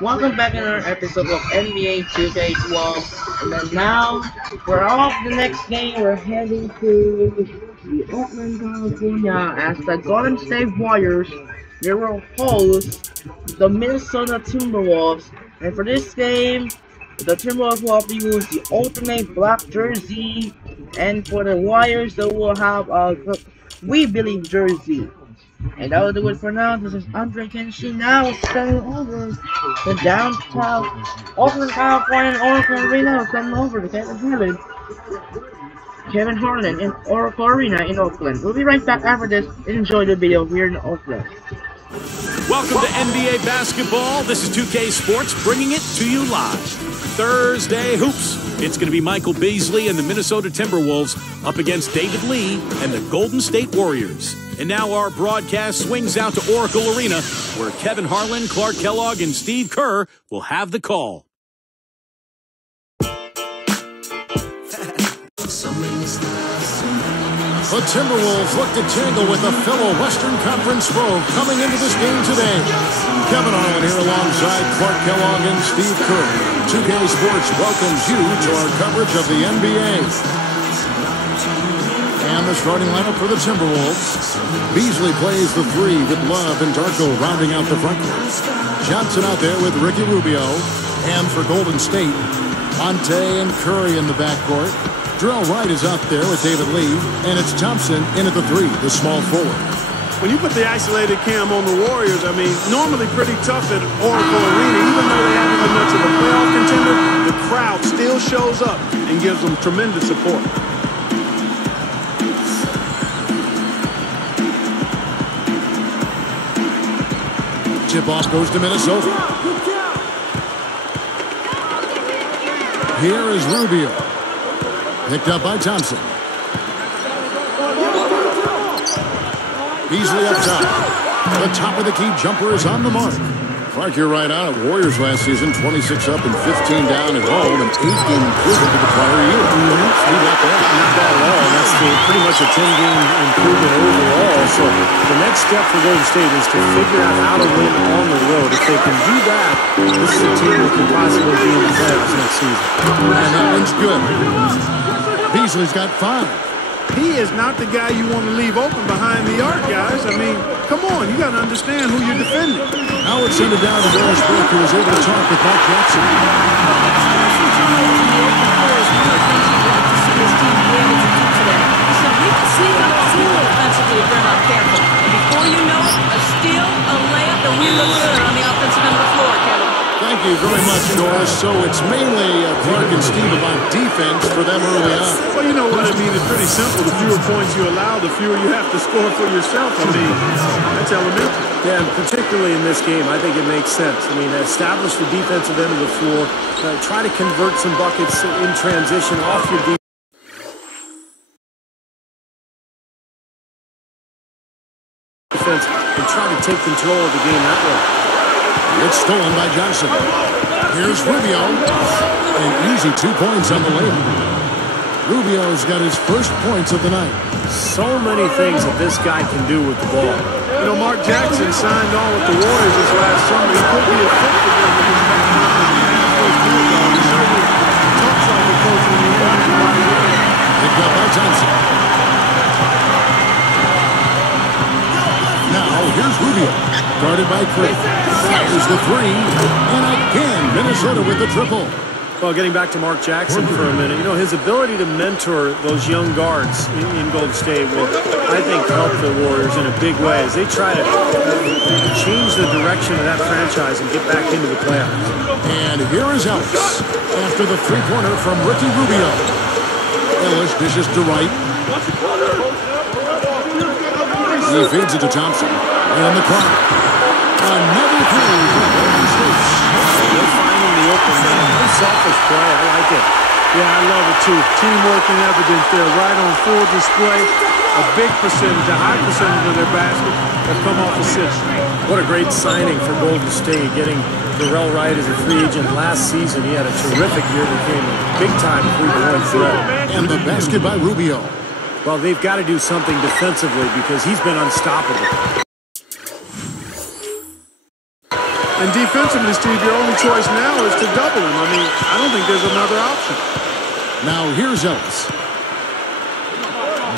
Welcome back in another episode of NBA 2K12. And then now, we're off the next game. We're heading to the Oakland, California as the Golden State Warriors. They will host the Minnesota Timberwolves. And for this game, the Timberwolves will use the alternate black jersey. And for the Warriors, they will have a We Believe jersey. And that will do it for now. This is Andre Kenshi now sending over to downtown Oakland, California, and Oracle Arena. Sending over to Kevin Harlan in Oracle Arena in Oakland. We'll be right back after this. Enjoy the video here in Oakland. Welcome to NBA basketball. This is 2K Sports bringing it to you live. Thursday Hoops. It's going to be Michael Beasley and the Minnesota Timberwolves up against David Lee and the Golden State Warriors. And now our broadcast swings out to Oracle Arena, where Kevin Harlan, Clark Kellogg, and Steve Kerr will have the call. The Timberwolves look to tangle with a fellow Western Conference foe coming into this game today. Kevin Harlan here alongside Clark Kellogg and Steve Kerr. 2K Sports welcomes you to our coverage of the NBA. And the starting lineup for the Timberwolves. Beasley plays the three with Love and Darko rounding out the front court. Johnson out there with Ricky Rubio. And for Golden State, Monte and Curry in the backcourt. Drell Wright is out there with David Lee, and it's Thompson in at the three, the small forward. When you put the isolated cam on the Warriors, I mean, normally pretty tough at Oracle Arena. Even though they haven't been much of a playoff contender, the crowd still shows up and gives them tremendous support. Tip-off goes to Minnesota. Here is Rubio. Picked up by Thompson. Beasley up top. The top of the key jumper is on the mark. Clark, you're right on it. Warriors last season, 26 up and 15 down at home, and 8-game improvement to the prior year. Steve, not bad at all. And that's pretty much a 10-game improvement overall. So the next step for Golden State is to figure out how to win on the road. If they can do that, this is a team that can possibly be in the playoffs next season. And that one's good. Beasley's got 5. He is not the guy you want to leave open behind the arc, guys. I mean, come on, you got to understand who you're defending. Howard sent it down to Doris Burke, who was able to talk with Mark Jackson. Before you know it, a steal, a layup, and we look good on the offensive end of the floor, Kevin. Thank you very much, Doris. So it's mainly Clark and Steve about defense for them early on. Well, you know what I mean. It's pretty simple. The fewer points you allow, the fewer you have to score for yourself. I mean, that's elementary. Yeah, and particularly in this game, I think it makes sense. I mean, establish the defensive end of the floor. Try to convert some buckets in transition off your defense and try to take control of the game that way. It's stolen by Johnson. Here's Rubio. An easy 2 points on the layup. Rubio's got his first points of the night. So many things that this guy can do with the ball. You know, Mark Jackson signed on with the Warriors this last summer. He could be a fit for them with his background in the Nationals. He certainly talks like a coach when you hear everybody. Picked up by Johnson. Now, here's Rubio. Guarded by Craig. Fires the three. And again, Minnesota with the triple. Well, getting back to Mark Jackson for a minute, you know, his ability to mentor those young guards in Golden State will, I think, help the Warriors in a big way as they try to change the direction of that franchise and get back into the playoffs. And here is Ellis after the three-pointer from Ricky Rubio. Ellis dishes to Wright. He feeds it to Thompson. And the corner. Another three for Golden State. They're finding the open man. Selfish play. I like it. Yeah, I love it too. Teamwork and evidence there, right on full display. A big percentage, a high percentage of their baskets have come off assists. What a great signing for Golden State, getting Drell Wright as a free agent last season. He had a terrific year, became a big-time three-point threat. And the basket by Rubio. Well, they've got to do something defensively because he's been unstoppable. And defensively, Steve, your only choice now is to double him. I mean, I don't think there's another option. Now here's Ellis.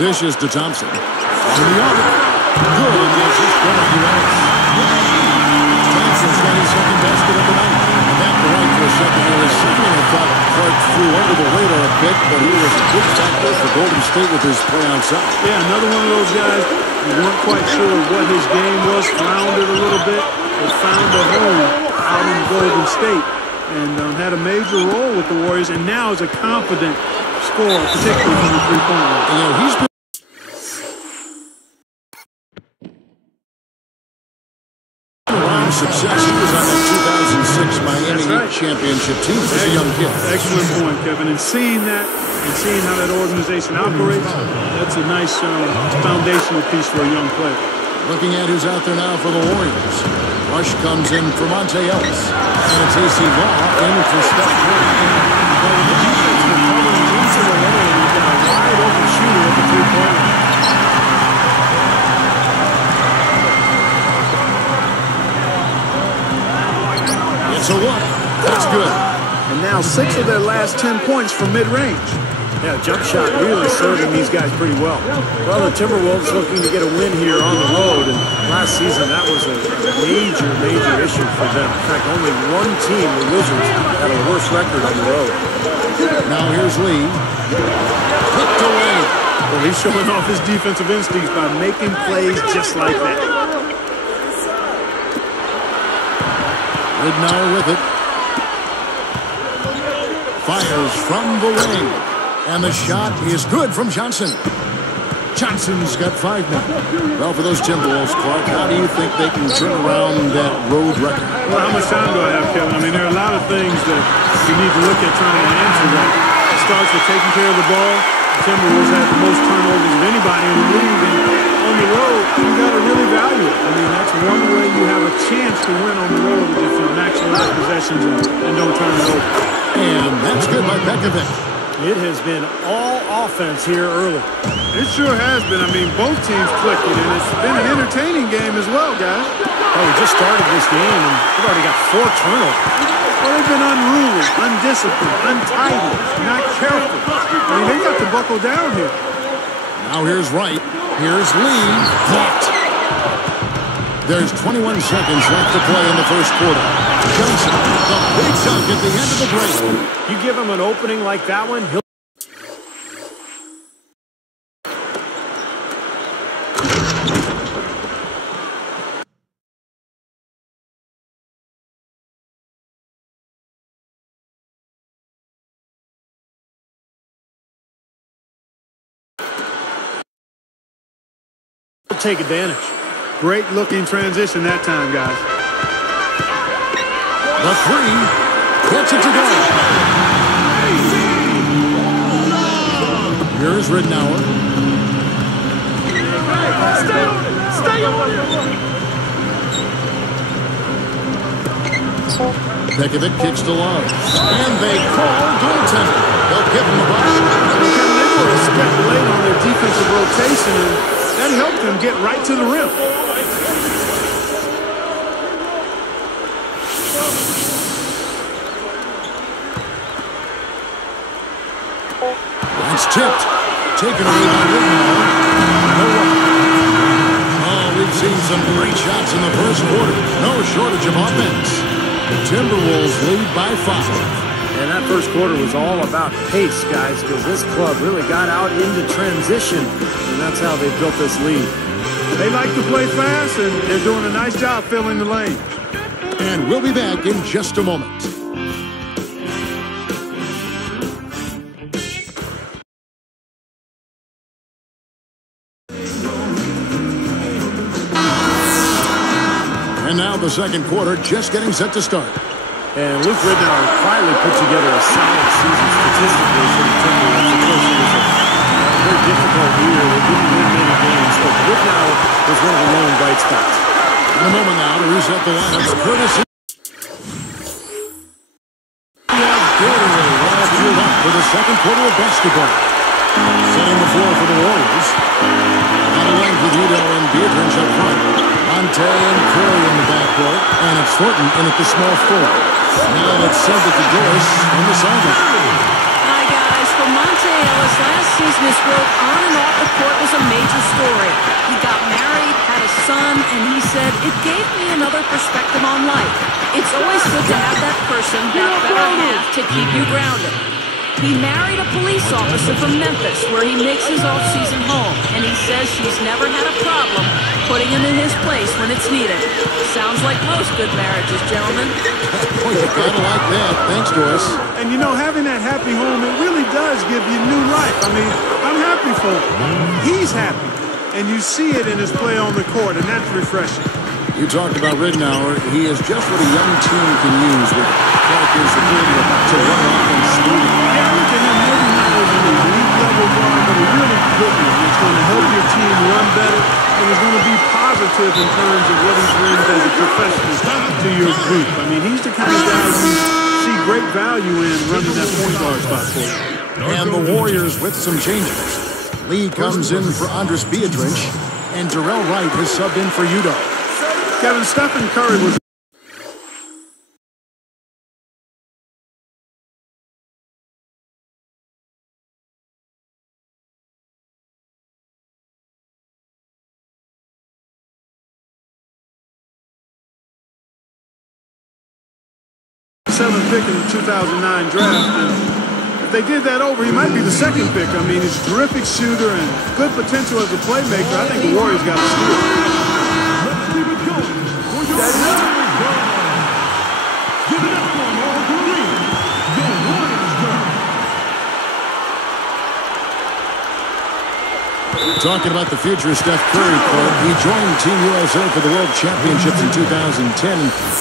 Dishes to Thompson. From the arc. Good dishes from Ellis. Thompson's got his second basket of the night. And back to right for a second here. His second, I thought, Clark flew under the radar a bit, but he was a good factor for Golden State with his play outside. Yeah, another one of those guys, we weren't quite sure what his game was, floundered a little bit, but found a home out in Golden State and had a major role with the Warriors, and now is a confident scorer, particularly from the three-point line. You know, he's been around success. He was on that 2006 Miami Heat championship team as a young kid. Excellent point, Kevin. And seeing that and seeing how that organization operates, that's a nice foundational piece for a young player. Looking at who's out there now for the Warriors. Rush comes in for Monte Ellis. And it's A.C. Law in for Steph Curry. Well, the defense was covering into the lane. You've got a wide open shooter at the three-point line. It's a one. That's good. And now 6 of their last 10 points from mid-range. Yeah, jump shot really serving these guys pretty well. Well, the Timberwolves looking to get a win here on the road, and last season that was a major issue for them. In fact, only one team, the Wizards, had a worse record on the road. Now here's Lee. Picked away. Well, he's showing off his defensive instincts by making plays just like that. Ridnour with it. Fires from the wing. And the shot is good from Johnson. Johnson's got 5 now. Well, for those Timberwolves, Clark, how do you think they can turn around that road record? Well, how much time do I have, Kevin? I mean, there are a lot of things that you need to look at trying to answer that. It starts with taking care of the ball. The Timberwolves have the most turnovers of anybody in the league. And on the road, you got to really value it. I mean, that's one way you have a chance to win on the road if you maximize possessions and don't turn it over. And that's good by Pekovic. It has been all offense here early. It sure has been. I mean, both teams clicking, and it's been an entertaining game as well, guys. Oh, we just started this game, and we've already got 4 turnovers. Well, they've been unruly, undisciplined, untidy, not careful. I mean, they got to buckle down here. Now here's Wright. Here's Lee. Blocked. There's 21 seconds left to play in the first quarter. Johnson, the big dunk at the end of the break. You give him an opening like that one, he'll... take advantage. Great looking transition that time, guys. The 3 gets it to go. Here's Ridnour. Stay on it. Pekovic kicks to Love. And they call goaltender. They'll give him a ball. They were a step late on their defensive rotation, and that helped them get right to the rim. That's tipped. Taken away by Ridnour. Oh, we've seen some great shots in the first quarter. No shortage of offense. The Timberwolves lead by 5. And that first quarter was all about pace, guys, because this club really got out into transition, and that's how they built this lead. They like to play fast, and they're doing a nice job filling the lane. And we'll be back in just a moment. And now the second quarter just getting set to start. And Luke Ridnour finally put together a solid season statistically for the Timberwolves. Of course, it was a very difficult year. They didn't win many games, but Ridnour was one of the lone bright spots. In a moment now to reset the lineups, courtesy. We have Gordon all fueled up for the second quarter of basketball. Setting the floor for the Warriors. On the length with Udo and Beatrice up front. Monte and Curry in the back court, and it's Thornton in at the small forward. Now let's send it to Doris on the sideline. Hi, guys. For Monte Ellis, last season his growth on and off the court was a major story. He got married, had a son, and he said, "It gave me another perspective on life. It's always good to have that person, that better half, to keep you grounded." He married a police officer from Memphis, where he makes his off-season home, and he says she's never had a problem putting him in his place when it's needed. Sounds like most good marriages, gentlemen. Oh, you gotta like that. Thanks, Doris. And you know, having that happy home, it really does give you new life. I mean, I'm happy for him. He's happy. And you see it in his play on the court, and that's refreshing. You talked about Ridnour. He is just what a young team can use with characters ability to run off and speed. Yeah, look at him. Maybe not as an elite level guard, but a really good one. It's going to help your team run better, and it's going to be positive in terms of what he brings as a professional to your group. I mean, he's the kind of guy you see great value in running that point guard spot for you. And the Warriors with some changes. Lee comes in for Andres Beatrice, and Darrell Wright has subbed in for Udo. Kevin, Stephen Curry was seventh pick in the 2009 draft. And if they did that over, he might be the second pick. I mean, he's a terrific shooter and good potential as a playmaker. I think the Warriors got a steal. Talking about the future of Steph Curry, Court. He joined Team USA for the World Championships in 2010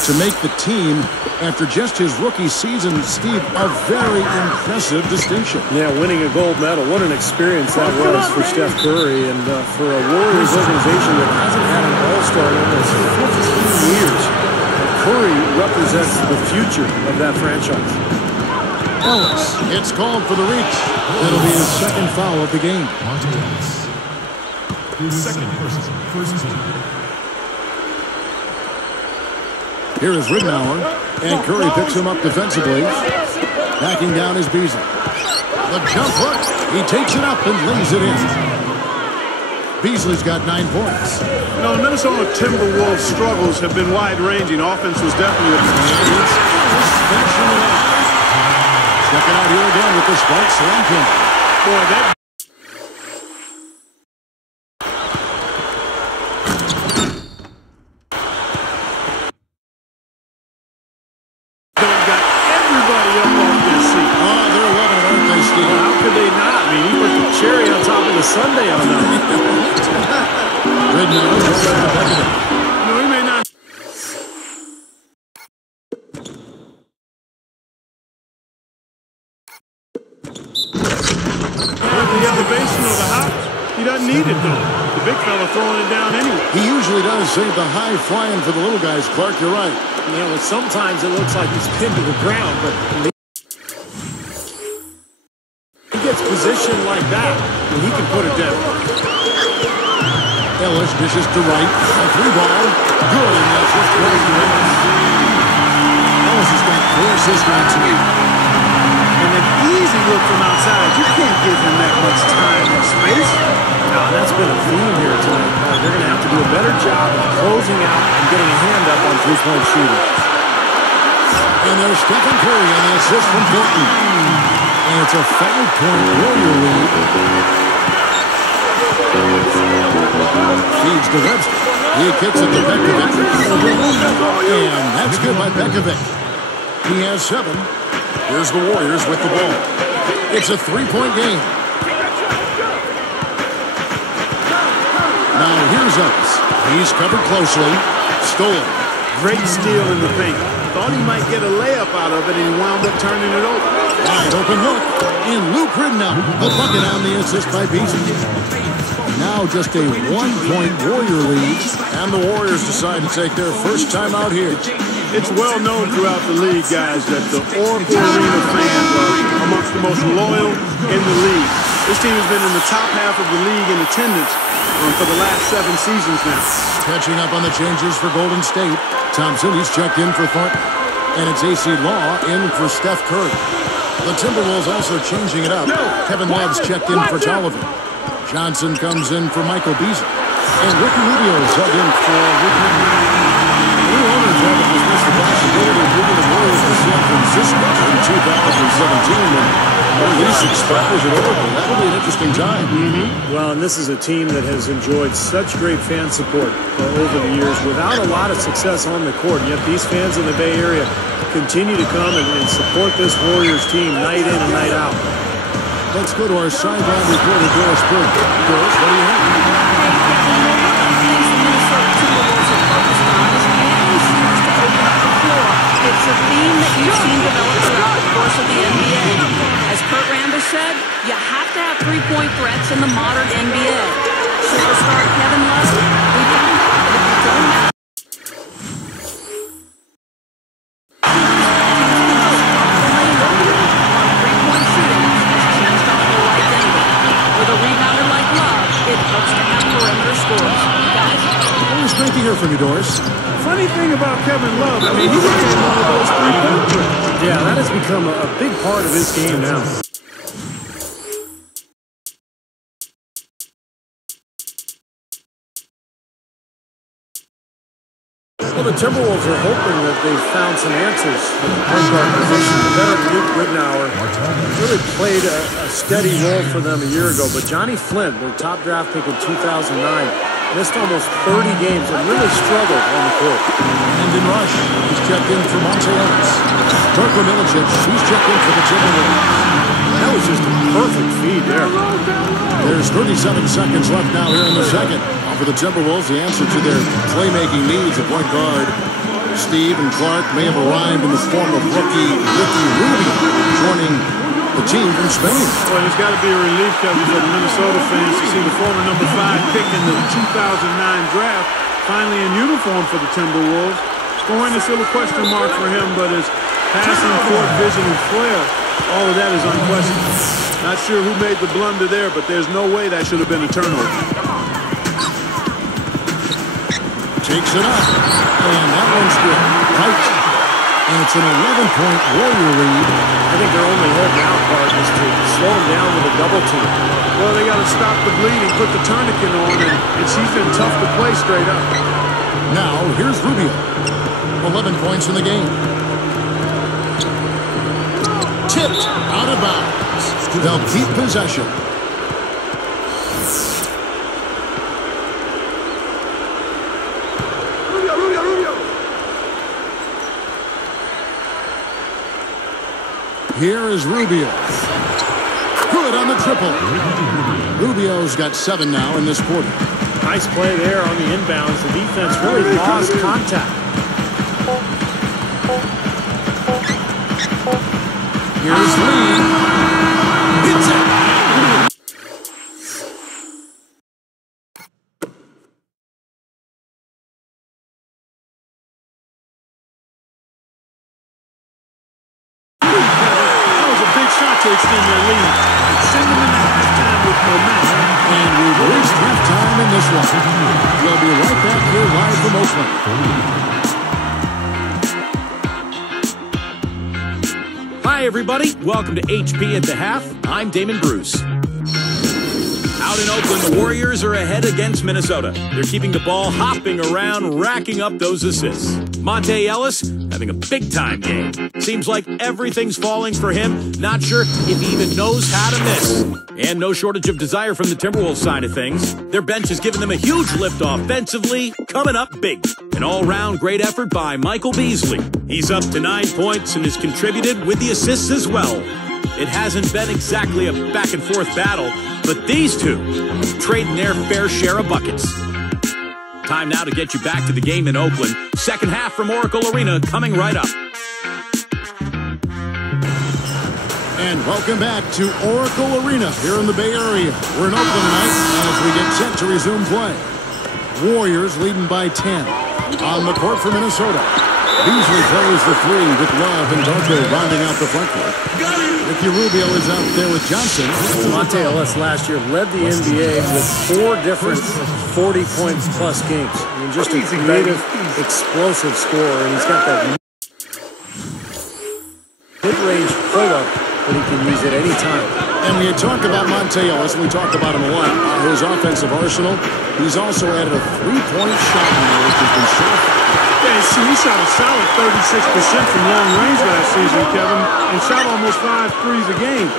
to make the team after just his rookie season. Steve, a very impressive distinction. Yeah, winning a gold medal. What an experience that was for Steph Curry and for a Warriors organization that hasn't had an all-star in almost 15 years. Curry represents the future of that franchise. Ellis, it's called for the reach. That'll be his second foul of the game. Second first team. Here is Ridnour, and Curry picks him up defensively. Backing down is Beasley. The jump hook. He takes it up and lays it in. Beasley's got 9 points. You know, the Minnesota Timberwolves' struggles have been wide-ranging. Offense was definitely a Check it out here again with the spark slam pin. boy, that got everybody up off their seat. Oh, they're loving it, aren't they, Steve? Well, how could they not? I mean, he put the cherry on top of the sundae on them. Ridnour goes at the back of it. No, he may not. With the elevation of the house, he doesn't need it, though. The big fella throwing it down anyway. He usually does save the high flying for the little guys, Clark. You're right. You know, sometimes it looks like he's pinned to the ground, but he gets positioned like that, and he can put it down. Ellis dishes to Wright. A 3-ball. Good, and that's just credit to Ellis. Ellis has got 4 assists tonight. And an easy look from outside. You can't give him that much time or space. Now, that's been a theme here tonight. They're going to have to do a better job of closing out and getting a hand up on three-point shooting. And there's Stephen Curry on the assist from Thornton. And it's a 5-point Warrior lead. Feeds to Webster. He kicks it to Pekovic. And that's good by Pekovic. He has 7. Here's the Warriors with the ball. It's a 3-point game. Now here's Ellis. He's covered closely. Stolen. Great steal in the paint. Thought he might get a layup out of it, and he wound up turning it over. Wide open look. And Luke Ridnour, the bucket on the assist by Beasley. Now just a 1-point Warrior lead. And the Warriors decide to take their first time out here. It's well known throughout the league, guys, that the Oracle Arena fans are amongst the most loyal in the league. This team has been in the top half of the league in attendance for the last 7 seasons now. Catching up on the changes for Golden State. Thompson, he's checked in for Thornton. And it's AC Law in for Steph Curry. The Timberwolves also changing it up. Kevin Love's checked in for Tolliver. Johnson comes in for Michael Beasley. And Ricky Rubio sub in for Ricky Rubio. New owners haven't dismissed the possibility of moving the Warriors to San Francisco in 2017 when their lease expires at Oracle. That'll be an interesting time. Well, and this is a team that has enjoyed such great fan support over the years without a lot of success on the court. Yet these fans in the Bay Area continue to come and support this Warriors team night in and night out. Let's go to our sideline reporter, Doris Berg. Doris, what do you have? It's a theme that you've seen develop throughout the course of the NBA. As Kurt Rambis said, you have to have three-point threats in the modern NBA. Superstar Kevin Love, we found out that if you don't have three-point shooting, has changed on the right angle. With a rebounder like Love, it helps to have perimeter scores. Guys? Always great to hear from you, Doris. Funny thing about Kevin Love, I mean, he became one of those three-point threats. Yeah, that has become a big part of his game now. Well, the Timberwolves are hoping that they've found some answers at the point guard position. The veteran Luke Ridnour really played a steady role for them a year ago, but Johnny Flynn, their top draft pick in 2009, missed almost 30 games and really struggled on the court. And in rush, he's checked in for Monte Ellis. Darko Milicic, he's checked in for the Timberwolves. That was just a perfect feed there. There's 37 seconds left now here in the second. For the Timberwolves, the answer to their playmaking needs at point guard, Steve and Clark may have arrived in the form of rookie Ricky Rubio, joining the team from Spain. Well, it's got to be a relief, Kevin, for the Minnesota fans to see the former number 5 pick in the 2009 draft finally in uniform for the Timberwolves. Scoring is still a question mark for him, but his passing, court vision, and flair, all of that is unquestionable. Not sure who made the blunder there, but there's no way that should have been a turnover. Takes it up, and that one's good. Tight. And it's an 11-point Warrior lead. I think their only hope now, Clark, is to slow them down with a double team. Well, they got to stop the bleeding, put the tourniquet on, and he's been tough to play straight up. Now, here's Rubio. 11 points in the game. Tipped out of bounds. They'll keep possession. Here is Rubio. Good on the triple. Rubio's got 7 now in this quarter. Nice play there on the inbounds. The defense really lost contact. Here's Lee. Hits it. To extend their lead. Send them into halftime with momentum. And we've reached halftime in this one. We'll be right back here live from Oakland. Hi, everybody. Welcome to HP at the Half. I'm Damon Bruce. Out in Oakland, the Warriors are ahead against Minnesota. They're keeping the ball hopping around, racking up those assists. Monte Ellis having a big-time game. Seems like everything's falling for him. Not sure if he even knows how to miss. And no shortage of desire from the Timberwolves side of things. Their bench has given them a huge lift offensively, coming up big. An all-round great effort by Michael Beasley. He's up to 9 points and has contributed with the assists as well. It hasn't been exactly a back-and-forth battle, but these two trading their fair share of buckets. Time now to get you back to the game in Oakland. Second half from Oracle Arena coming right up. And welcome back to Oracle Arena here in the Bay Area. We're in Oakland tonight as we get set to resume play. Warriors leading by 10. On the court for Minnesota. Beasley plays the 3 with Love and Darko rounding out the front court. Ricky Rubio is out there with Johnson. Monte Ellis last year led the NBA with 4 different 40-point-plus games. I mean, and just a creative, explosive scorer. And he's got that mid-range pull-up that he can use at any time. And we talk about Monte Ellis, we talk about him a lot. His offensive arsenal, he's also added a three-point shot now, which has been so effective. Yeah, he shot a solid 36% from long range last season, Kevin, and shot almost 5 threes a game.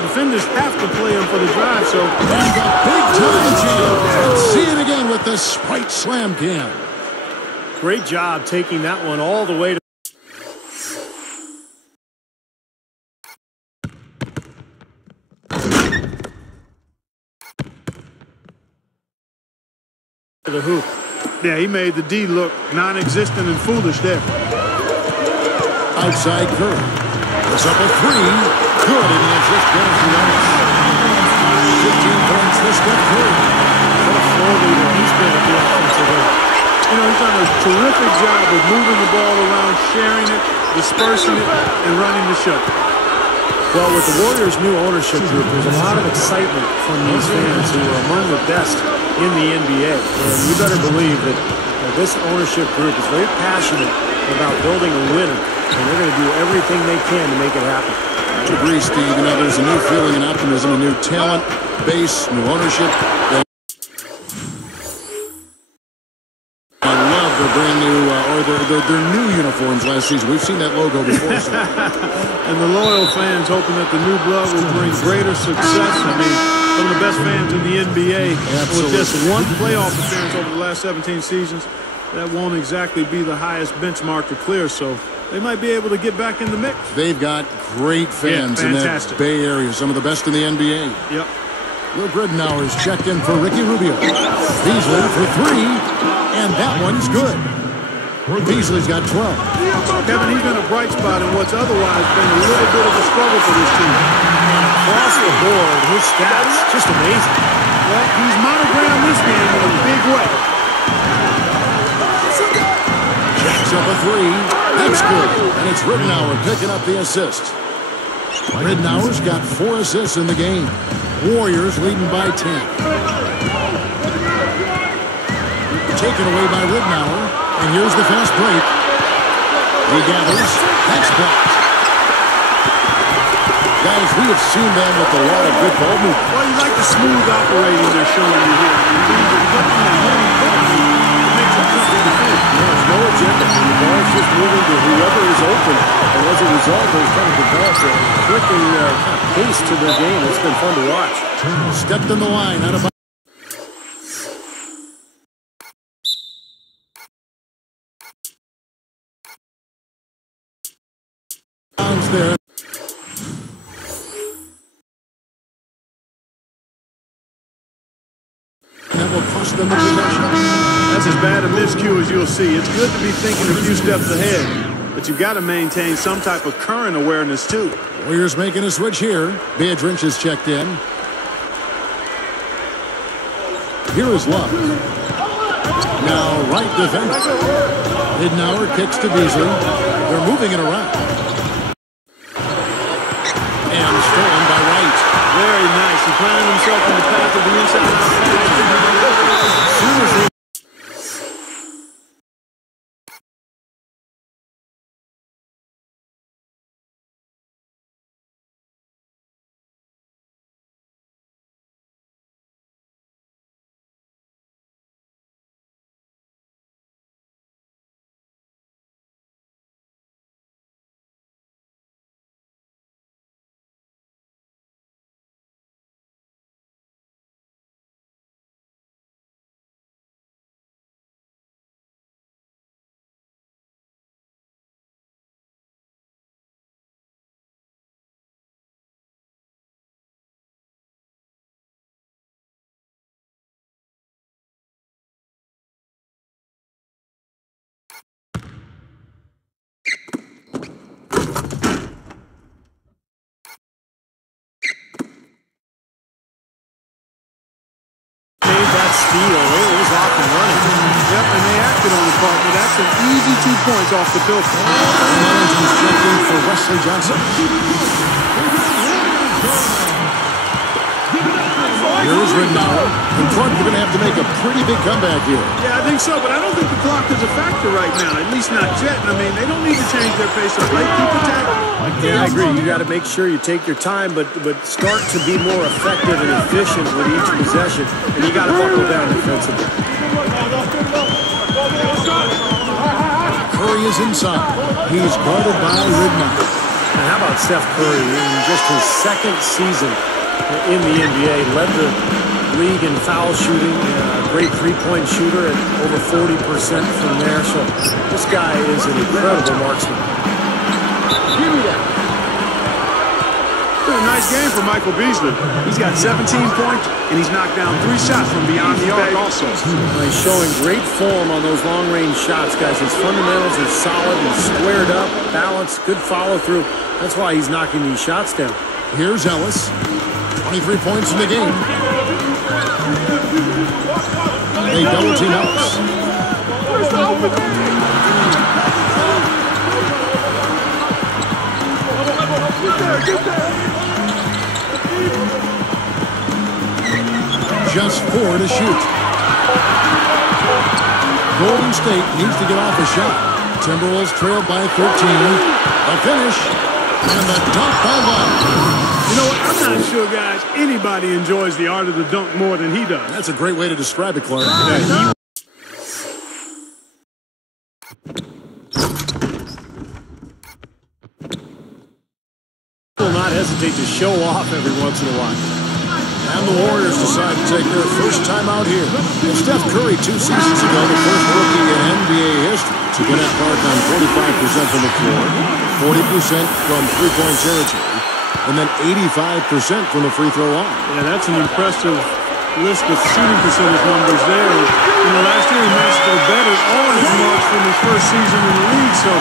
Defenders have to play him for the drive, so... And the big-time jam. Let's see it again with the Sprite Slam can. Great job taking that one all the way to the hoop. Yeah, he made the D look non-existent and foolish there. Outside Curry. Puts up a three. Good, and he has just finished the 15 points for Steph Curry. What a floor leader he's been at the offensive end. You know, he's done a terrific job of moving the ball around, sharing it, dispersing it, and running the show. Well, with the Warriors' new ownership group, there's a lot of excitement from these fans who are among the best in the NBA. And you better believe that this ownership group is very passionate about building a winner, and they're going to do everything they can to make it happen. I agree, Steve. You know, there's a new feeling and optimism, a new talent base, new ownership. I love their brand new, their new uniforms last season. We've seen that logo before. So. And the loyal fans hoping that the new blood will bring greater success. I mean, some of the best fans in the NBA. With just one playoff appearance over the last 17 seasons, that won't exactly be the highest benchmark to clear. So they might be able to get back in the mix. They've got great fans in that Bay Area, some of the best in the NBA. Yep. Luke Ridenour's checked in for Ricky Rubio. Beasley for three, and that one's good. Beasley's got 12. Kevin, he's been a bright spot in what's otherwise been a little bit of a struggle for this team. Across the board, his stats, just amazing. Well, he's monogrammed this game in a big way. Jacks up a three. That's good. And it's Ridenour picking up the assist. Ridenour's got 4 assists in the game. Warriors leading by 10. Taken away by Ridenour. And here's the fast break. He gathers. That's blocked. Guys, we have seen them with a lot of good ball movement. Well, you like the smooth operating they're showing you here. It makes it tough to defend. There's no agenda. The ball's just moving to whoever is open. And as a result, they've kind of developed a quick and pace to their game. It's been fun to watch. Stepped in the line out of bounds there. That will cost them the possession. That's as bad a miscue as you'll see. It's good to be thinking a few steps ahead, but you've got to maintain some type of current awareness too. Warriors making a switch here. Beatrice is checked in. Here is Love. Now right defender. Ridenour kicks to Beasley. They're moving it around. And stolen by Wright. Very nice. He planted himself in the path of the inside outside. Soon as they Steal. It was off and running. Yep, and they acted on the partner. That's an easy 2 points off the filter. Wellington's checked in for Wesley Johnson. Here's Ridnour. And Clark, you're going to have to make a pretty big comeback here. Yeah, I think so, but I don't think the clock is a factor right now, at least not yet. I mean, they don't need to change their pace of play. Keep attacking. Yeah, I agree. You got to make sure you take your time, but start to be more effective and efficient with each possession, and you got to buckle down defensively. Curry is inside. He's guarded by Ridnour. And how about Steph Curry in just his second season in the NBA, led the league in foul shooting, great three-point shooter at over 40% from there. So this guy is an incredible marksman. Give me that. A nice game for Michael Beasley. He's got 17 points, and he's knocked down 3 shots from beyond the arc also. He's showing great form on those long-range shots, guys. His fundamentals are solid. He's squared up, balanced, good follow-through. That's why he's knocking these shots down. Here's Ellis. 23 points in the game. They double team Ellis. Just 4 to shoot. Golden State needs to get off a shot. Timberwolves trailed by 13. A finish. And the dunk by Love. You know what? I'm not sure, guys, anybody enjoys the art of the dunk more than he does. That's a great way to describe it, Clark. Will not hesitate to show off every once in a while. And the Warriors decide to take their first time out here. And Steph Curry 2 seasons ago, the first rookie in NBA history to get that mark on 45% from the floor, 40% from three-point territory, and then 85% from the free throw line. Yeah, that's an impressive list of shooting percentage numbers there. You know, last year he matched or better all his marks from his first season in the league, so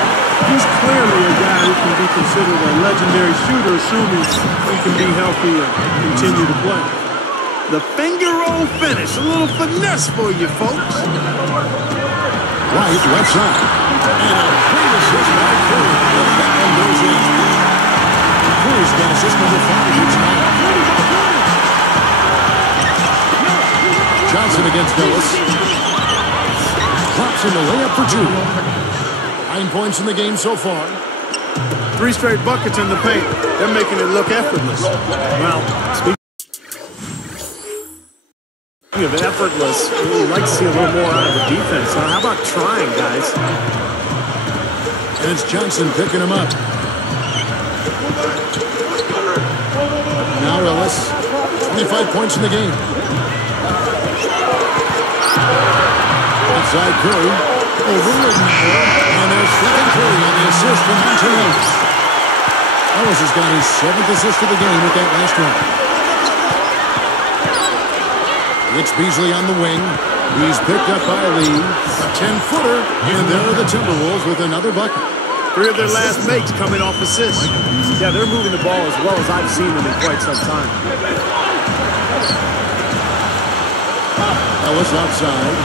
he's clearly a guy who can be considered a legendary shooter, assuming he can be healthy and continue to play. The finger roll finish, a little finesse for you folks. Right, left side. And a great assist by Curry. That one goes in. Curry's got assist number 5 each night. Johnson against Ellis. Drops in the layup for 2. 9 points in the game so far. 3 straight buckets in the paint. They're making it look effortless. Well, speaking of effortless, we'd like to see a little more out of the defense. Now, how about trying, guys? And it's Johnson picking him up. Now Ellis. 25 points in the game. Outside Curry. Over Ridnour. And there's Stephen Curry on the assist from Monte Ellis. Ellis has got his 7th assist of the game with that last one. It's Beasley on the wing. He's picked up by Lee. A 10-footer. And there are the Timberwolves with another bucket. 3 of their last makes coming off assists. Yeah, they're moving the ball as well as I've seen them in quite some time. Ellis outside.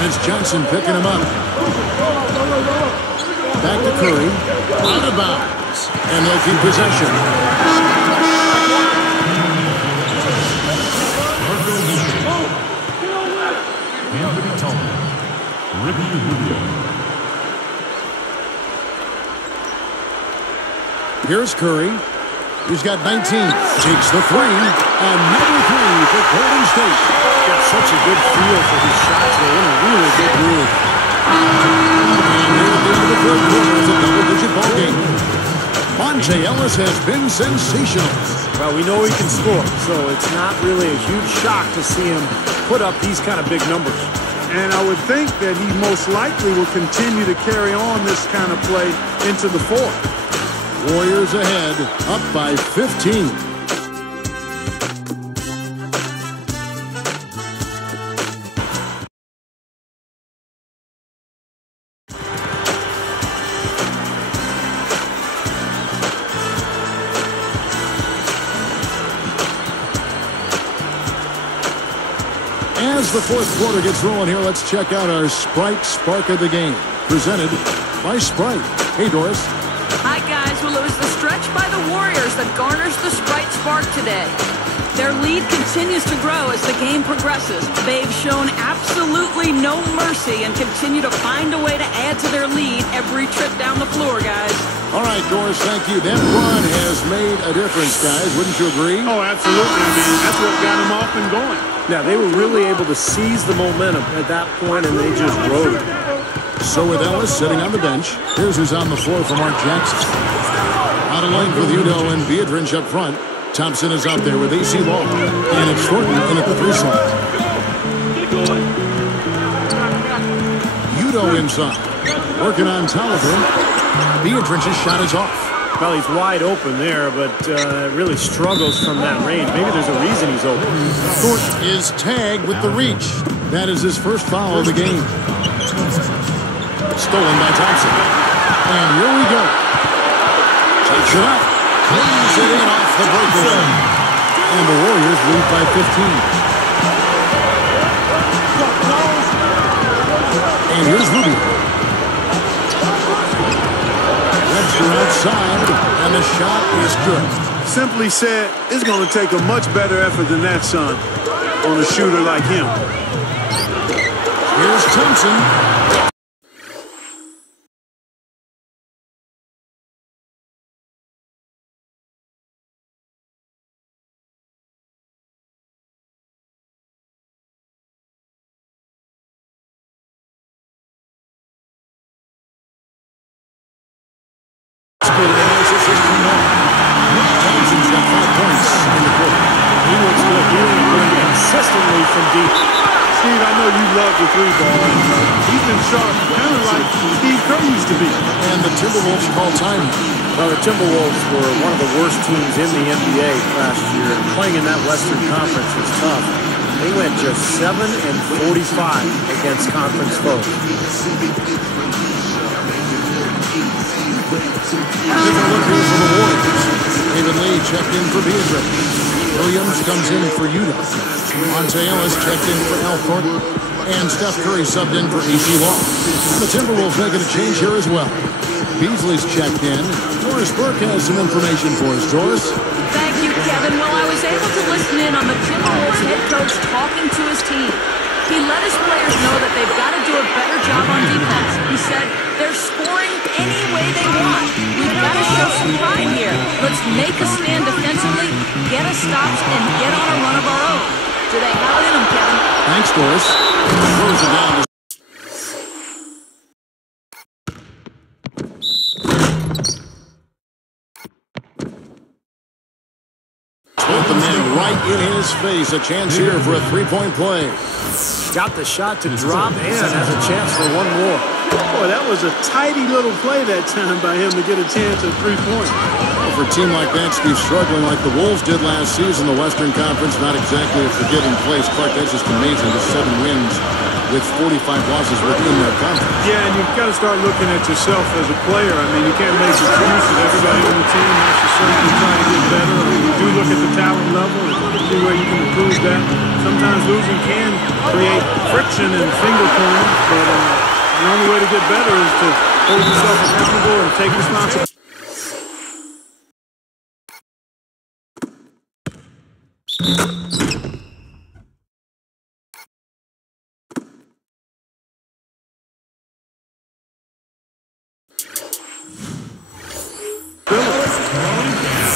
And it's Johnson picking him up. Back to Curry. Out of bounds. And they'll keep possession. Here's Curry. He's got 19. Takes the 3. Another 3 for Golden State. Got such a good feel for his shots. They're in a really good groove. And here at the end of the third quarter, it's a double-digit ball game. Monte Ellis has been sensational. Well, we know he can score, so it's not really a huge shock to see him put up these kind of big numbers. And I would think that he most likely will continue to carry on this kind of play into the 4th. Warriors ahead, up by 15. As the 4th quarter gets rolling here, let's check out our Sprite Spark of the Game, presented by Sprite. Hey, Doris. Hi, guys. Well, it was the stretch by the Warriors that garners the Sprite spark today. Their lead continues to grow as the game progresses. They've shown absolutely no mercy and continue to find a way to add to their lead every trip down the floor, guys. All right, Doris, thank you. That run has made a difference, guys. Wouldn't you agree? Oh, absolutely. I mean, that's what got them off and going. Yeah, they were really able to seize the momentum at that point, and they just rode. So with Ellis sitting on the bench, here's who's on the floor for Mark Jackson. Out of length with Udo and Beatrice up front. Thompson is out there with AC Law. And it's Thornton in at the 3 slot. Udo inside. Working on Tolliver. Beatrice's shot is off. Well, he's wide open there, but really struggles from that range. Maybe there's a reason he's open. Thornton is tagged with the reach. That is his first foul of the game. Stolen by Thompson. And here we go. Takes it up. Cleans it in off the breakaway. And the Warriors lead by 15. And here's Rubio. Webster outside, and the shot is good. Simply said, it's going to take a much better effort than that, son, on a shooter like him. Here's Thompson. Thompson's got 5 points in the quarter. He looks good. He was consistently from deep. Steve, I know you love the 3 ball. He's been sharp, kind of like Steve Kerr used to be. And the Timberwolves call time. Well, the Timberwolves were one of the worst teams in the NBA last year. Playing in that Western Conference was tough. They went just 7 and 45 against conference foes. Different look here for the Warriors. David Lee checked in for Beatrice. Williams comes in for Udo. Monte Ellis checked in for Al Thornton. And Steph Curry subbed in for AC Law. The Timberwolves making a change here as well. Beasley's checked in. Doris Burke has some information for us. Doris? Thank you, Kevin. Well, I was able to listen in on the Timberwolves head coach talking to his team. He let his players know that they've got to do a better job on defense. He said they're scoring any way they want. We've got to show some pride here. Let's make a stand defensively, get us stops, and get on a run of our own. Do they have it in them, Kevin? Thanks, Doris. Throws it down. With the man right in his face. A chance here for a 3-point play. Got the shot to drop and has a chance for one more. Boy, that was a tidy little play that time by him to get a chance at 3-point. For a team like that, Steve, struggling like the Wolves did last season, the Western Conference, not exactly a forgiving place. Clark, that's just amazing. The 7 wins with 45 losses within their conference. Yeah, and you've got to start looking at yourself as a player. I mean, you can't make excuses. Everybody on the team has to certainly try to get better. I mean, you do look at the talent level and see where you can improve that. Sometimes losing can create friction and finger pointing, but the only way to get better is to hold yourself accountable and take responsibility.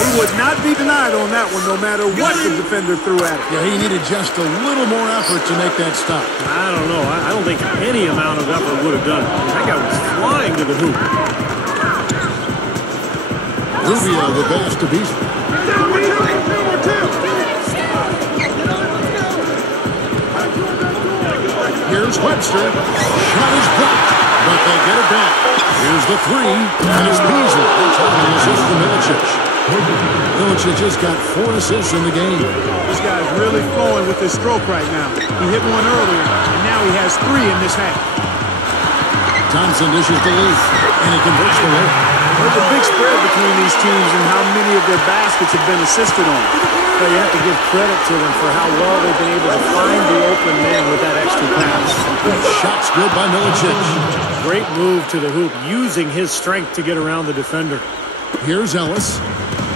He would not be denied on that one, no matter what the defender threw at him. Yeah, he needed just a little more effort to make that stop. I don't know. I don't think any amount of effort would have done it. That guy was flying to the hoop. Rubio, the pass to Beasley. Here's Webster. Shot is blocked, but they get it back. Here's the 3, and it's Beasley. An assist from Milicic. Milicic has got 4 assists in the game. This guy's really flowing with his stroke right now. He hit one earlier, and now he has 3 in this half. Thompson dishes to Lee, and he converts the layup. There's a big spread between these teams and how many of their baskets have been assisted on. Well, you have to give credit to them for how well they've been able to find the open man with that extra pass. Shot's good by Milicic. Great move to the hoop, using his strength to get around the defender. Here's Ellis.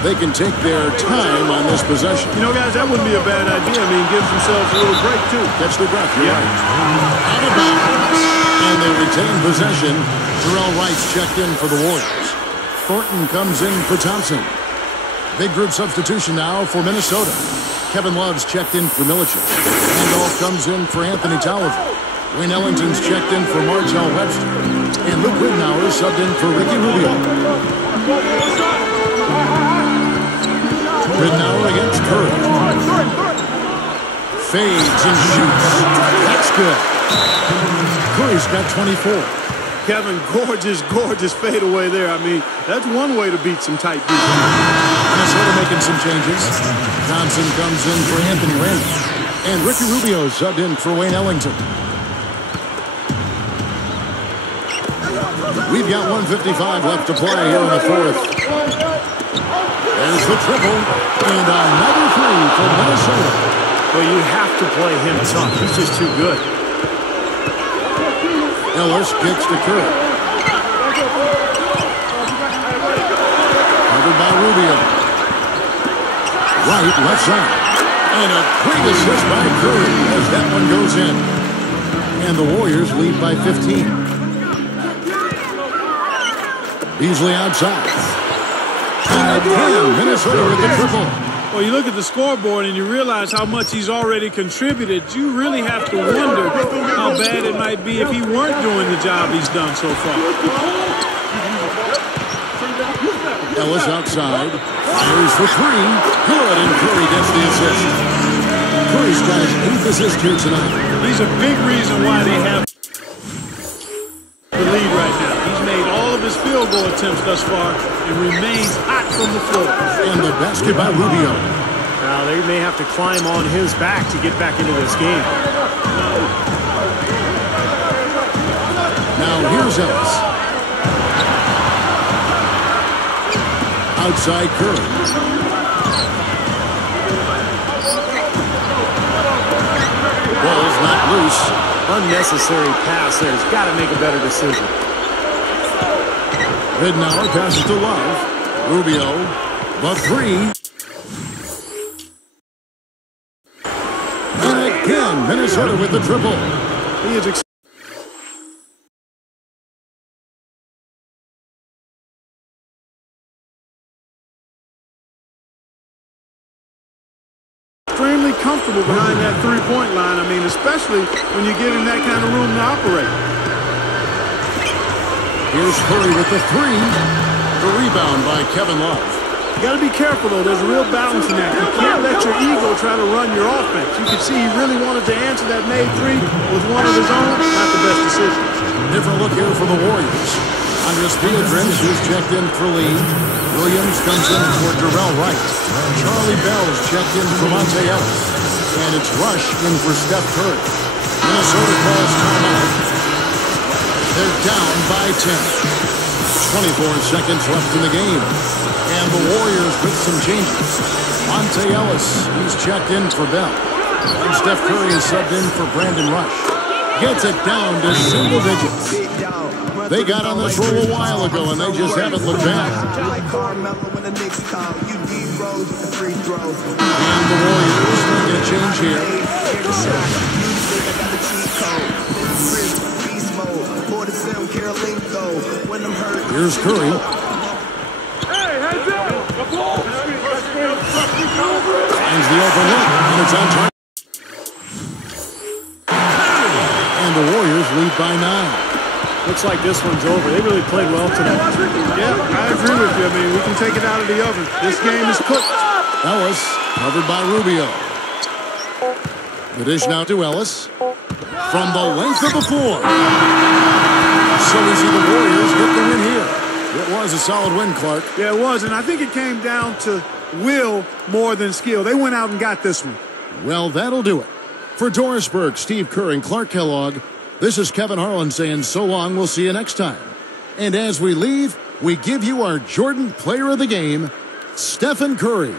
They can take their time on this possession. You know, guys, that wouldn't be a bad idea. I mean, gives themselves a little break, too. Catch the breath. You're right. Out of bounds. And they retain possession. Terrell Wright's checked in for the Warriors. Thornton comes in for Thompson. Big group substitution now for Minnesota. Kevin Love's checked in for Milicic. Randolph comes in for Anthony Tolliver. Wayne Ellington's checked in for Martell Webster. And Luke Ridnour subbed in for Ricky Rubio. Ridnour against Curry. Fades and shoots. That's good. Curry's got 24. Kevin, gorgeous fadeaway there. I mean, that's one way to beat some tight defense. Minnesota making some changes. Johnson comes in for Anthony Randolph. And Ricky Rubio subbed in for Wayne Ellington. We've got 1:55 left to play here in the fourth. There's the triple. And another three for Minnesota. Well, you have to play him tough. He's just too good. Ellis kicks to Curry. Covered by Rubio. Right, left side. And a great assist by Curry as that one goes in. And the Warriors lead by 15. Beasley outside. And again, Minnesota with the triple. Well, you look at the scoreboard and you realize how much he's already contributed. You really have to wonder how bad it might be if he weren't doing the job he's done so far. Ellis outside. Fires for three. Good, and Curry gets the assist. Curry's got his 8th assist here tonight. He's a big reason why they have the lead right now. He's made all of his field goal attempts thus far and remains hot from the floor. And the basket by Rubio. Now, they may have to climb on his back to get back into this game. Now here's Ellis. Outside Curry. Ball's not loose. Unnecessary pass there. He's got to make a better decision. Ridnour passes to Love. Rubio, the three. And again, Minnesota with the triple. He is extremely comfortable behind that three-point line. I mean, especially when you give him that kind of room to operate. Here's Curry with the three. The rebound by Kevin Love. You got to be careful, though. There's a real balance in that. You can't let your ego try to run your offense. You can see he really wanted to answer that made three with one of his own. Not the best decision. Different look here for the Warriors. Andres Beatriz, who's checked in for Lee. Williams comes in for Terrell Wright. Charlie Bell's checked in for Monte Ellis. And it's Rush in for Steph Curry. Minnesota calls timeout. They're down by 10. 24 seconds left in the game. And the Warriors with some changes. Monte Ellis, he's checked in for Bell. And Steph Curry is subbed in for Brandon Rush. Gets it down to single digits. They got on this roll a while ago, and they just haven't looked back. And the Warriors making a change here. Here's Curry. Finds the open look, and it's on target. And the Warriors lead by 9. Looks like this one's over. They really played well tonight. Yeah, I agree with you. I mean, we can take it out of the oven. This game is cooked. Ellis, covered by Rubio. The dish now to Ellis. From the length of the floor. So we see the Warriors get the win here. It was a solid win, Clark. Yeah, it was, and I think it came down to will more than skill. They went out and got this one. Well, that'll do it. For Doris Burke, Steve Kerr, and Clark Kellogg, this is Kevin Harlan saying so long. We'll see you next time. And as we leave, we give you our Jordan Player of the Game, Stephen Curry.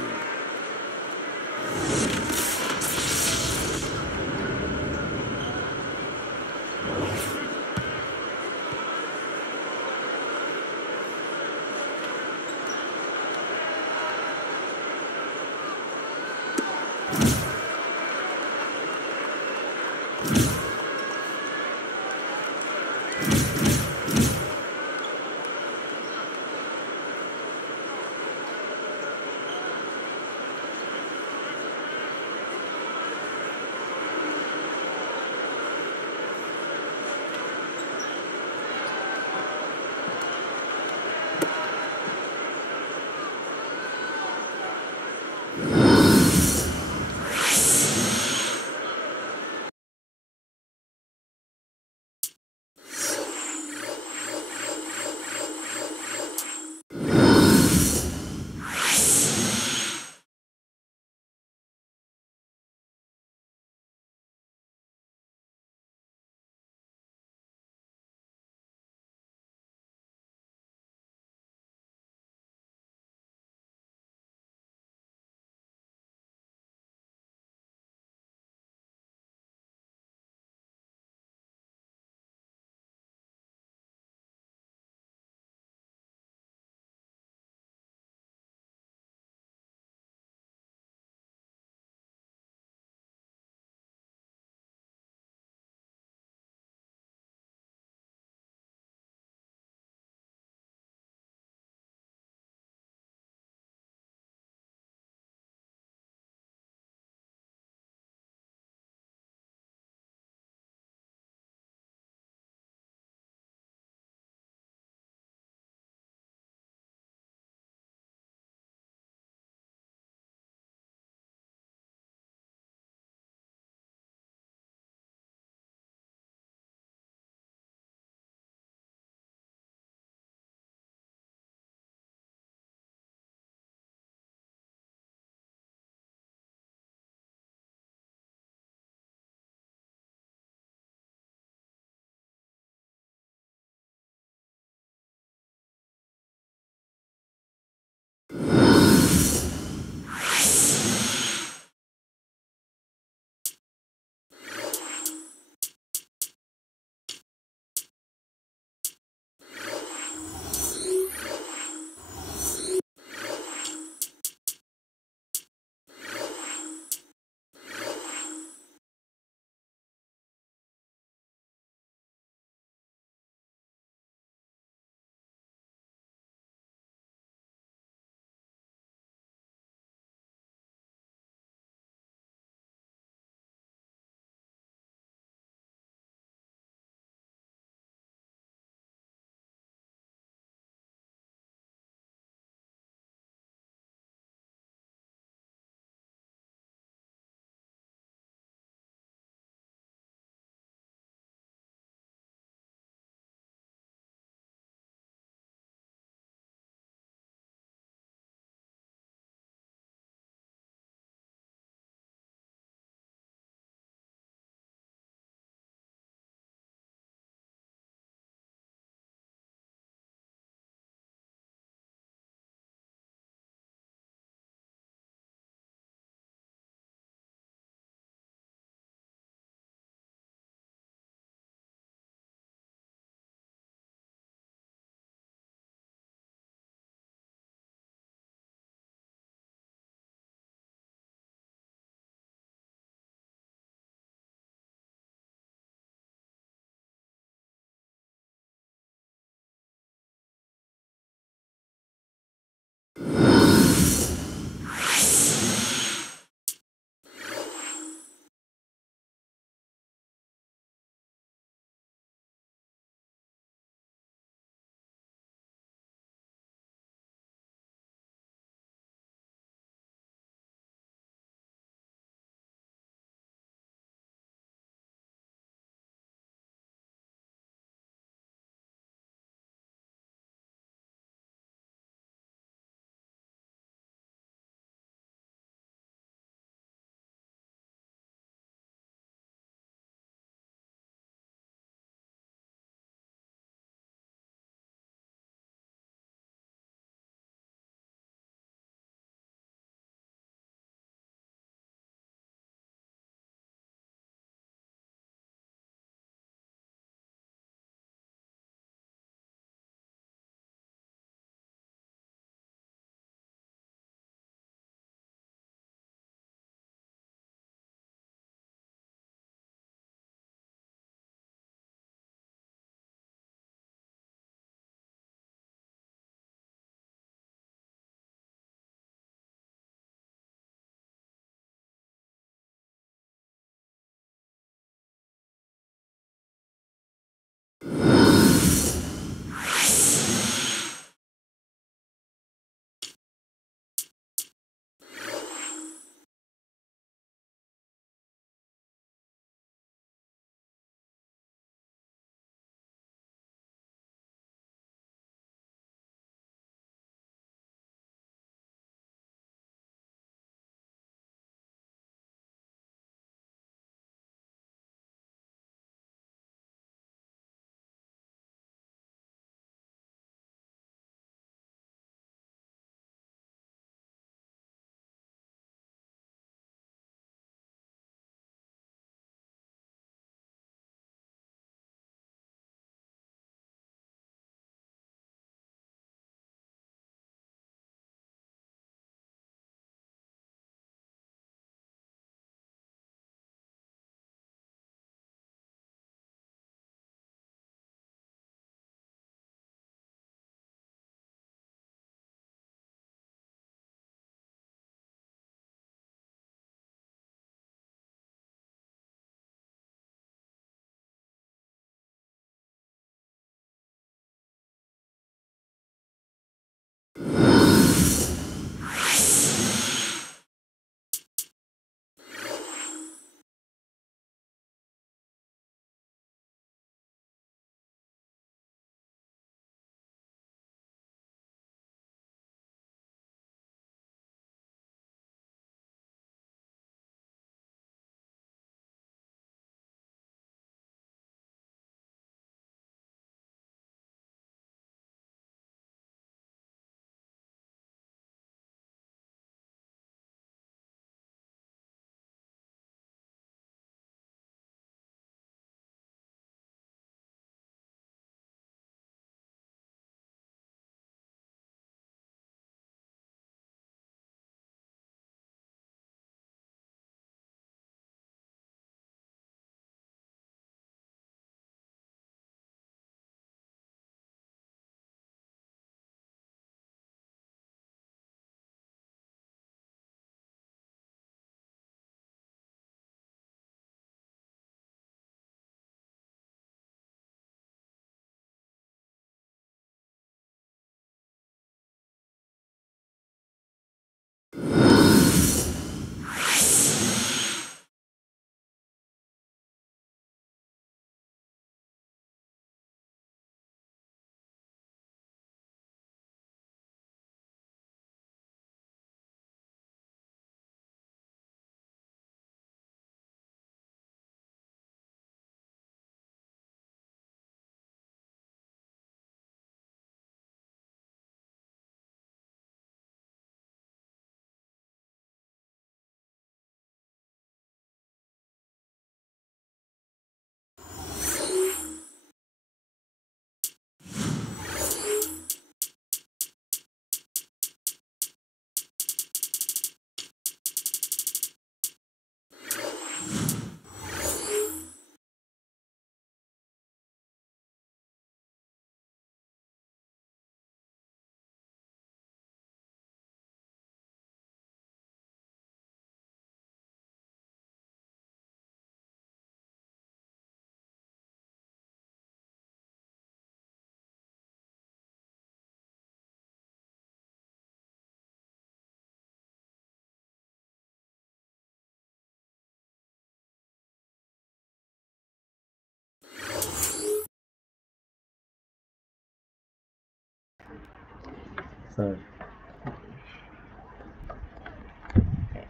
So,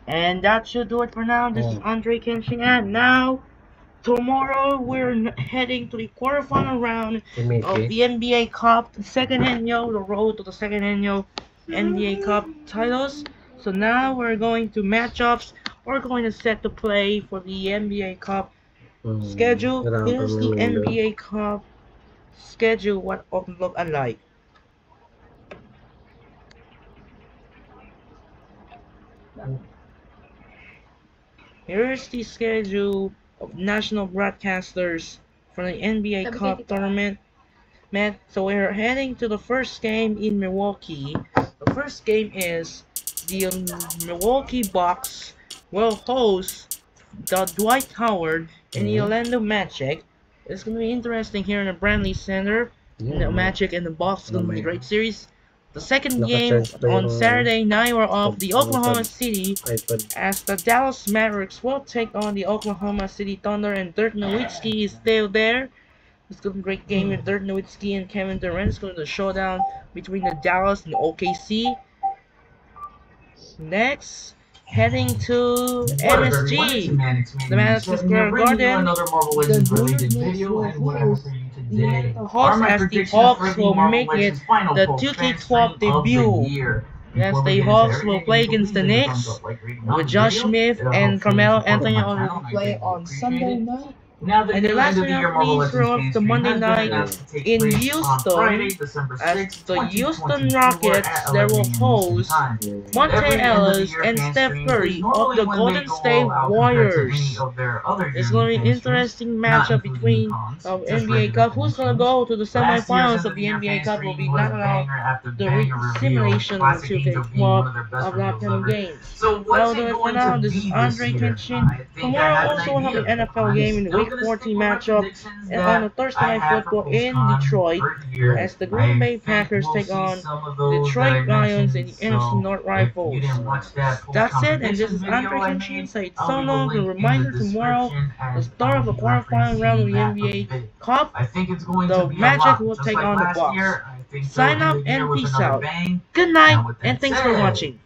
and that should do it for now. This is Andre Kenshin, and now tomorrow we're heading to the quarterfinal round of the NBA Cup, the second annual, the road to the second annual NBA Cup titles. So now we're going to matchups. We're going to set the play for the NBA Cup schedule. Here's the NBA Cup schedule. What it look alike. Here's the schedule of national broadcasters for the NBA Cup tournament. So we're heading to the first game in Milwaukee. The first game is the Milwaukee Bucks will host the Dwight Howard and the Orlando Magic. It's going to be interesting here in the Brantley Center. The Magic and the Bucks going to be a great series. The second game on Saturday night we're off the Oklahoma City as the Dallas Mavericks will take on the Oklahoma City Thunder, and Dirk Nowitzki is still there. It's going to be a great game with Dirk Nowitzki and Kevin Durant. It's going to be a showdown between the Dallas and the OKC. Next, heading to MSG, the Madison Square Garden. The Hawks as the Hawks will make it the 2K12 debut. Yes, the Hawks will play against the Knicks with Josh Smith and Carmelo Anthony will play on Sunday night. And the last but not least, we're off the Monday night in Houston as the Houston Rockets that will host Monte Ellis and Steph Curry of the Golden State Warriors. It's going to be an interesting matchup between NBA Cup. Who's going to go to the semifinals of the NBA Cup will be not allowed the simulation of the 2K12 of the upcoming games. That will do it for now. This is Andre Kenshin. Tomorrow also we'll have an NFL game in the Week 14 matchup, and on the Thursday Night Football in Detroit as the Green Bay Packers take on the Detroit Lions in the NFC North rivals. That's it, and this is Andre Kenshin saying so long. A reminder tomorrow, the start of the quarterfinal round of the NBA Cup, the Magic will take on the Bucks. Sign up and peace out. Good night, and thanks for watching.